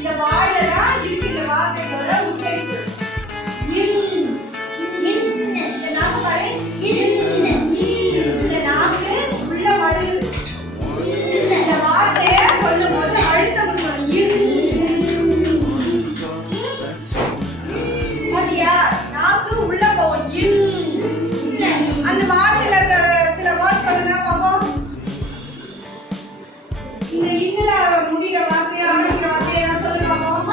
இந்த வாயில தான் இருக்கு இந்த வார்த்தைகளோட உச்சரிப்பு. இந்த நாக்கு பாரு. இந்த நாக்கு உள்ள வளையுது. இந்த வார்த்தையை சொல்லும்போது அழுத்தம் கொடுக்கணும். பாத்தியா, நாக்கு உள்ள போகும். அந்த வார்த்தையில சில வேர்ட் சொல்லுங்க பாப்போம். இந்த இன்னுல முடிகிற வார்த்தையை ஆரம்பிக்கிற வார்த்தையை நான் சொல்லுங்க பாப்போம்.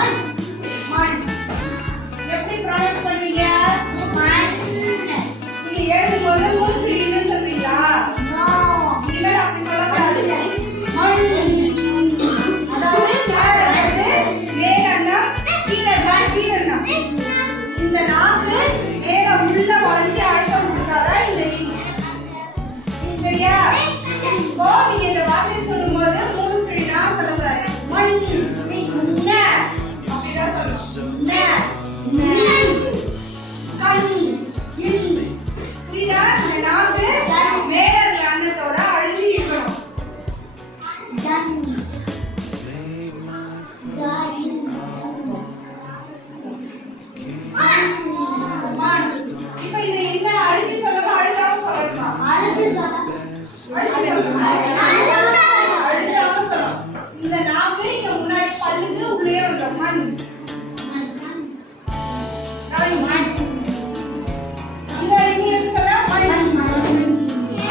மண். எப்படி ப்ரொனவுன்ஸ் பண்ணுவீங்க? மண். நீங்க எழுதும்போது மூணு இன்னும் சொல்றீங்களா? இனிமே அப்படி சொல்லக்கூடாது. மண். அதாவது மேலண்ணம் கீழண்ணம் கீழண்ணம். இந்த நாக்கு மேல உள்ள வளைஞ்சு அழுத்தம் கொடுத்தாரா இல்லை? சரியா? இப்போ நீங்க இந்த வார்த்தை சொல்லும்போது மூணு சொல்லினா சொல்லக்கூடாது. மண் ந அப்படிதான் சொல்லணும். ந கண் இன். புரியுதா? இந்த நாக்கு மேல இருக்க அன்னத்தோட அழுத்தி இருக்கணும். இப்ப இந்த என்ன அழுத்தி சொல்லணும் அழுத்தாம சொல்லணுமா? அழுத்தாம சொல்லணும். இந்த நாக்கு இங்க முன்னாடி பல்லுக்கு உள்ளே வந்துடும். மண் இந்த இனி எப்படி சொல்ல? மண்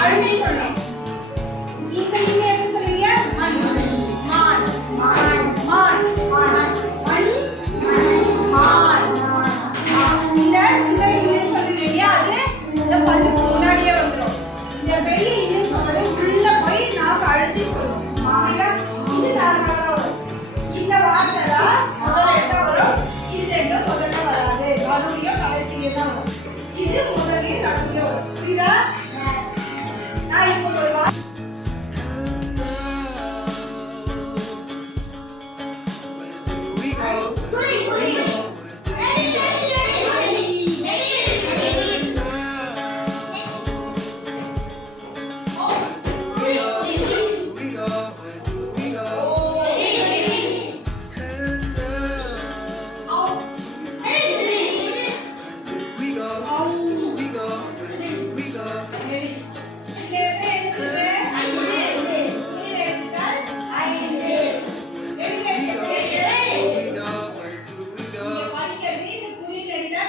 அழுத்தி சொல்லணும். இந்த இனி எப்படி சொல்லுவீங்க? மண் மான் மான் மான் மண் மான். இந்த சின்ன இனி சொல்லுவீங்க, அது இந்த பல்லுக்கு முன்னாடியே வந்துடும். இந்த பெரிய இனி சொல்றது உள்ள போய் நாக்கு அழுத்தி சொல்லணும். அப்படியா? இது நார்மலா தான் வரும். இந்த வார்த்தை தான் முதல்ல எடுத்தா வரும். இது ரெண்டும் முதல்ல வராது. நடுவுலயும் கடைசியிலே தான் வரும். இது முதல்லையும் நடுவுலயும் வரும். புரியுதா? நான் இப்போ ஒரு வார்த்தை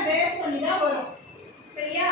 பேஸ் பண்ணி தான் வரும். சரியா?